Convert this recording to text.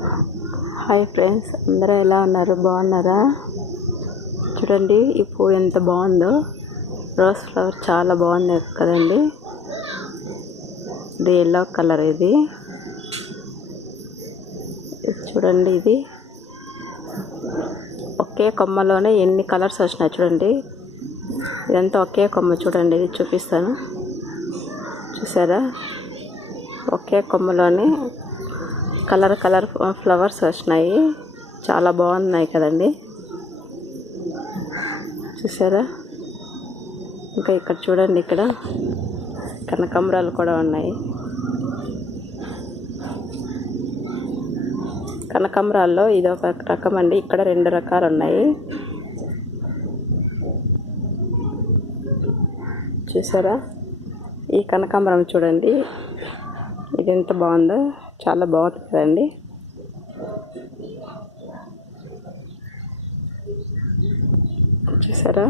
Hi friends, అందరూ ఎలా ఉన్నారు? బాగున్నారా? చూడండి ఈ పువ్వు ఎంత బాగుందో. రోజ్ ఫ్లవర్ చాలా బాగుంది కదండి. ఇది ఎల్లో కలర్. ఇది చూడండి, ఇది ఒకే కొమ్మలోనే ఎన్ని కలర్స్ వచ్చినాయి చూడండి. ఇదంతా ఒకే కొమ్మ. చూడండి, ఇది చూపిస్తాను, చూసారా? ఒకే కొమ్మలోనే కలర్ ఫ్లవర్స్ వచ్చినాయి. చాలా బాగున్నాయి కదండి, చూసారా? ఇంకా ఇక్కడ చూడండి, ఇక్కడ కనకాంబరాలు కూడా ఉన్నాయి. కనకాంబరాల్లో ఇది ఒక రకం అండి. ఇక్కడ 2 రకాలు ఉన్నాయి, చూసారా? ఈ కనకాంబరం చూడండి, ఇది ఎంత బాగుందో. చాలా బాగుంది కదండి. చూసారా?